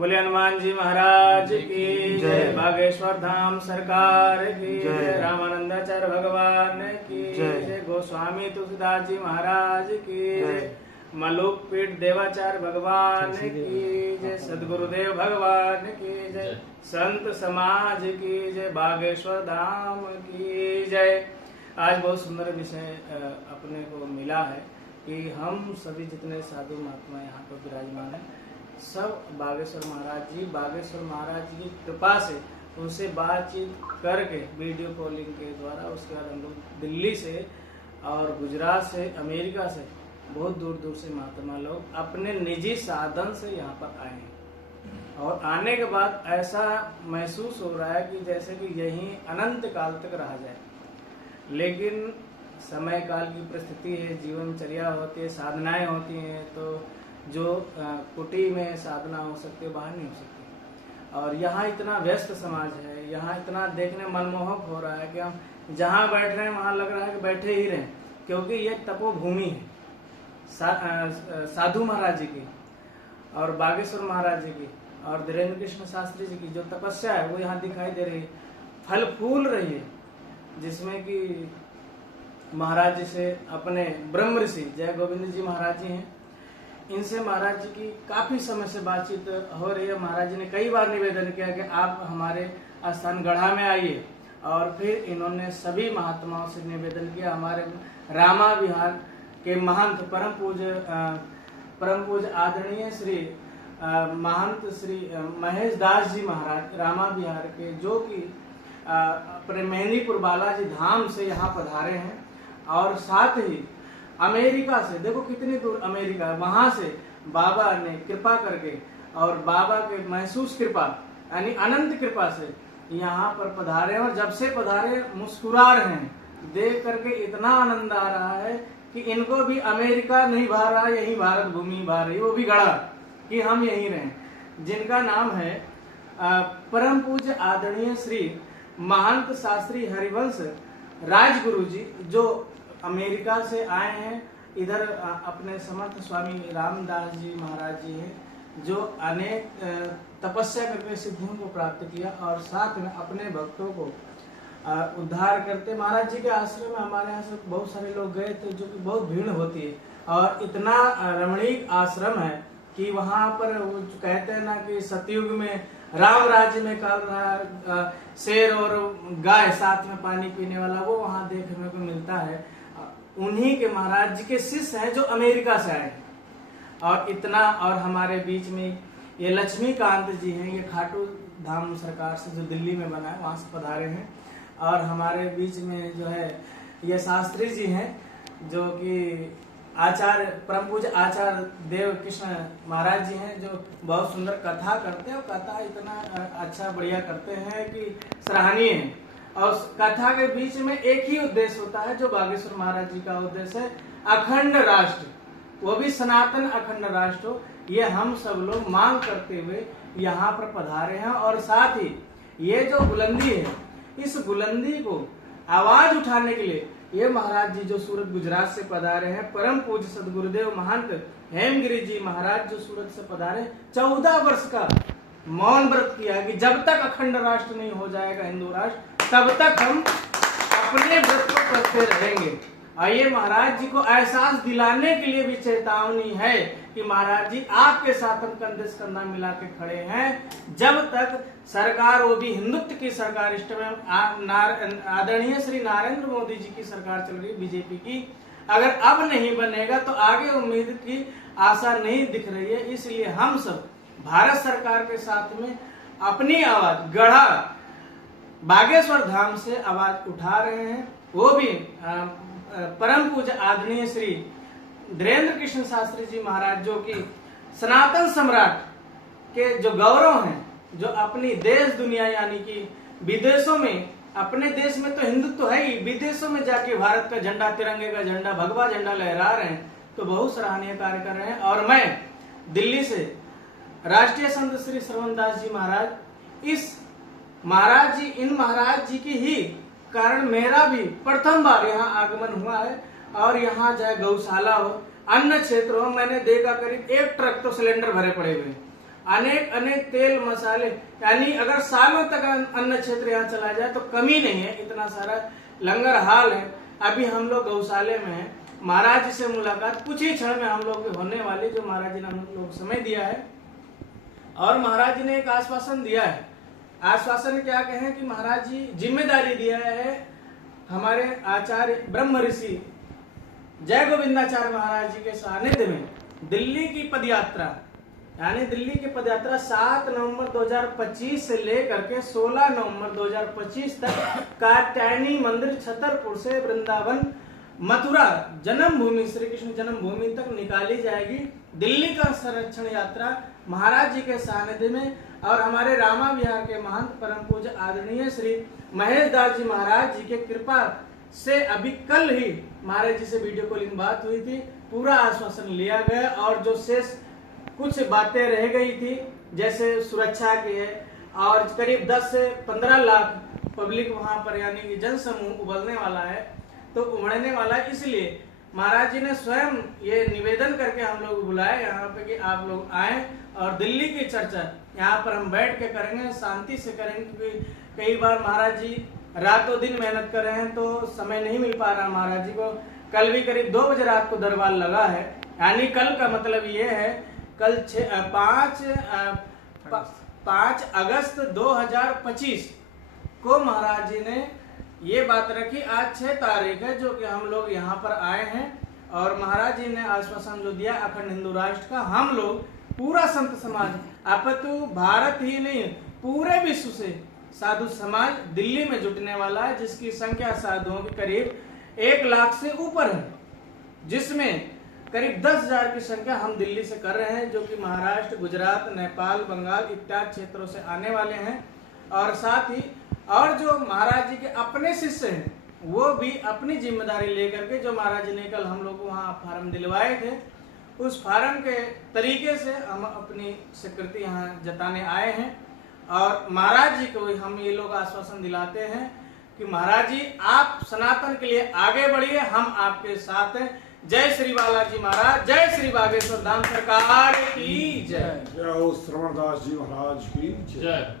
बोले हनुमान जी महाराज की जय। बागेश्वर धाम सरकार की जय। रामानंदाचार्य भगवान की जय। गोस्वामी तुलसीदास जी महाराज की जय। मलुक पीठ देवाचार्य भगवान की जय। सदगुरुदेव भगवान की जय। संत समाज की जय। बागेश्वर धाम की जय। आज बहुत सुंदर विषय अपने को मिला है कि हम सभी जितने साधु महात्मा यहाँ पर विराजमान हैं, सब बागेश्वर महाराज जी की कृपा से उनसे बातचीत करके वीडियो कॉलिंग के द्वारा, उसके बाद हम लोग दिल्ली से और गुजरात से, अमेरिका से, बहुत दूर दूर से महात्मा लोग अपने निजी साधन से यहाँ पर आए हैं। और आने के बाद ऐसा महसूस हो रहा है कि जैसे कि यहीं अनंत काल तक रहा जाए। लेकिन समय काल की परिस्थिति है, जीवनचर्या होती है, साधनाएं होती हैं, तो जो कुटी में साधना हो सकती है बाहर नहीं हो सकती। और यहाँ इतना व्यस्त समाज है, यहाँ इतना देखने मनमोहक हो रहा है कि हम जहाँ बैठ रहे हैं वहाँ लग रहा है कि बैठे ही रहें, क्योंकि ये तपोभूमि है साधु महाराज जी की और बागेश्वर महाराज जी की और धीरेन्द्र कृष्ण शास्त्री जी की जो तपस्या है वो यहाँ दिखाई दे रही है, फल फूल रही है, जिसमें कि महाराज जी से अपने ब्रह्म ऋषि जय गोविंद जी महाराज जी हैं, इनसे महाराज जी की काफी समय से बातचीत हो रही है। महाराज जी ने कई बार निवेदन किया कि आप हमारे स्थान गढ़ा में आइए, और फिर इन्होंने सभी महात्माओं से निवेदन किया। हमारे रामा विहार के महंत परम पूज्य आदरणीय श्री महंत श्री महेश दास जी महाराज रामा विहार के, जो कि अपने मेहंदीपुर बालाजी धाम से यहाँ पधारे हैं, और साथ ही अमेरिका से, देखो कितनी दूर अमेरिका, वहां से बाबा ने कृपा करके और बाबा के महसूस कृपा यानी अनंत कृपा से यहाँ पर पधारे, और जब से पधारे मुस्कुरा रहे हैं। देख करके इतना आनंद आ रहा है कि इनको भी अमेरिका नहीं भा रहा, यही भारत भूमि भा रही, वो भी गढ़ा कि हम यहीं रहें। जिनका नाम है परम पूज्य आदरणीय श्री महंत शास्त्री हरिवंश राजगुरु जी, जो अमेरिका से आए हैं। इधर अपने समर्थ स्वामी रामदास जी महाराज जी हैं, जो अनेक तपस्या करके सिद्धियों को प्राप्त किया, और साथ में अपने भक्तों को उद्धार करते। महाराज जी के आश्रम में हमारे यहाँ से बहुत सारे लोग गए थे, जो कि बहुत भीड़ होती है, और इतना रमणीक आश्रम है कि वहाँ पर वो कहते हैं ना कि सतयुग में राम राज्य में काल रहा शेर और गाय साथ में पानी पीने वाला, वो वहाँ देखने को मिलता है। उन्हीं के महाराज जी के शिष्य हैं जो अमेरिका से आए। और इतना, और हमारे बीच में ये लक्ष्मीकांत जी हैं, ये खाटू धाम सरकार से जो दिल्ली में बना है वहां से पधारे हैं। और हमारे बीच में जो है ये शास्त्री जी हैं, जो कि आचार्य परम पूज्य आचार्य देव कृष्ण महाराज जी हैं, जो बहुत सुंदर कथा करते हैं, और कथा इतना अच्छा बढ़िया करते हैं कि सराहनीय है। और कथा के बीच में एक ही उद्देश्य होता है, जो बागेश्वर महाराज जी का उद्देश्य है, अखंड राष्ट्र, वो भी सनातन अखंड राष्ट्र हो, ये हम सब लोग मांग करते हुए यहाँ पर पधारे हैं। और साथ ही ये जो बुलंदी है, इस बुलंदी को आवाज उठाने के लिए ये महाराज जी जो सूरत गुजरात से पधारे हैं, परम पूज्य सदगुरुदेव महंत हेमगिरी जी महाराज जो सूरत से पधारे, 14 वर्ष का मौन व्रत किया कि जब तक अखंड राष्ट्र नहीं हो जाएगा हिंदू राष्ट्र, तब तक हम अपने व्रत को करते रहेंगे। और ये महाराज जी को एहसास दिलाने के लिए भी चेतावनी है कि महाराज जी आपके साथ हम कंधे से कंधा मिला के खड़े हैं। जब तक सरकार, वो भी हिंदुत्व की सरकार, इस टाइम आदरणीय श्री नरेंद्र मोदी जी की सरकार चल रही है, बीजेपी की, अगर अब नहीं बनेगा तो आगे उम्मीद की आशा नहीं दिख रही है। इसलिए हम सब भारत सरकार के साथ में अपनी आवाज गढ़ा बागेश्वर धाम से आवाज उठा रहे हैं। वो भी परम पूज्य आदरणीय श्री धीरेन्द्र कृष्ण शास्त्री जी महाराज, जो कि सनातन सम्राट के जो गौरव हैं, जो अपनी देश दुनिया यानी कि विदेशों में, अपने देश में तो हिंदुत्व है ही, विदेशों में जाके भारत का झंडा, तिरंगे का झंडा, भगवा झंडा लहरा रहे हैं, तो बहुत सराहनीय कार्य कर रहे हैं। और मैं दिल्ली से राष्ट्रीय संत श्री श्रवणदास जी महाराज, इस महाराज जी, इन महाराज जी की ही कारण मेरा भी प्रथम बार यहाँ आगमन हुआ है। और यहाँ चाहे गौशाला हो, अन्य क्षेत्र हो, मैंने देखा करीब 1 ट्रक तो सिलेंडर भरे पड़े हुए, अनेक अनेक तेल मसाले, यानी अगर सालों तक अन्न क्षेत्र यहाँ चला जाए तो कमी नहीं है, इतना सारा लंगर हाल है। अभी हम लोग गौशाले में हैं। महाराज जी से मुलाकात कुछ ही क्षण में हम लोग की होने वाली, जो महाराज जी ने हम लोग समय दिया है। और महाराज जी ने एक आश्वासन दिया है। आश्वासन क्या कहें कि महाराज जी जिम्मेदारी दिया है हमारे आचार्य ब्रह्म ऋषि जय गोविंदाचार्य महाराज जी के सानिध्य में दिल्ली की पदयात्रा, यानी दिल्ली की पदयात्रा 7 नवंबर 2025 से लेकर के 16 नवंबर 2025 तक कात्यायनी मंदिर छतरपुर से वृंदावन मथुरा जन्मभूमि श्री कृष्ण जन्मभूमि तक निकाली जाएगी। दिल्ली का संरक्षण यात्रा महाराज जी के सानिध्य में, और हमारे रामा विहार के महंत परम पूज्य आदरणीय श्री महेश दास जी महाराज जी के कृपा से अभी कल ही महाराज जी से वीडियो कॉलिंग बात हुई थी, पूरा आश्वासन लिया गया। और जो शेष कुछ बातें रह गई थी, जैसे सुरक्षा की है, और करीब 10 से 15 लाख पब्लिक वहां पर यानी कि जन समूह उबलने वाला है, तो उमड़ने वाला है, इसलिए महाराज जी ने स्वयं ये निवेदन करके हम लोग बुलाए यहाँ पे कि आप लोग आए और दिल्ली की चर्चा यहाँ पर हम बैठ के करेंगे, शांति से करेंगे। क्योंकि कई बार महाराज जी रातों दिन मेहनत कर रहे हैं तो समय नहीं मिल पा रहा महाराज जी को। कल भी करीब 2 बजे रात को दरबार लगा है, यानी कल का मतलब ये है कल 5 अगस्त 2025 को महाराज जी ने ये बात रखी। आज 6 तारीख है जो कि हम लोग यहाँ पर आए हैं, और महाराज जी ने आश्वासन जो दिया अखंड हिंदू राष्ट्र का, हम लोग पूरा संत समाज अपितु भारत ही नहीं पूरे विश्व से साधु समाज दिल्ली में जुटने वाला है, जिसकी संख्या साधुओं की करीब 1 लाख से ऊपर है, जिसमें करीब 10,000 की संख्या हम दिल्ली से कर रहे हैं, जो कि महाराष्ट्र, गुजरात, नेपाल, बंगाल इत्यादि क्षेत्रों से आने वाले हैं। और साथ ही और जो महाराज जी के अपने शिष्य हैं वो भी अपनी जिम्मेदारी लेकर के, जो महाराज जी ने कल हम लोग को वहाँ फार्म दिलवाए थे, उस फार्म के तरीके से हम अपनी स्वीकृति यहाँ जताने आए हैं। और महाराज जी को हम ये लोग आश्वासन दिलाते हैं कि महाराज जी आप सनातन के लिए आगे बढ़िए, हम आपके साथ हैं। जय श्री बालाजी महाराज, जय श्री बागेश्वर धाम सरकार की जय। जय श्रवण दास जी महाराज की जय।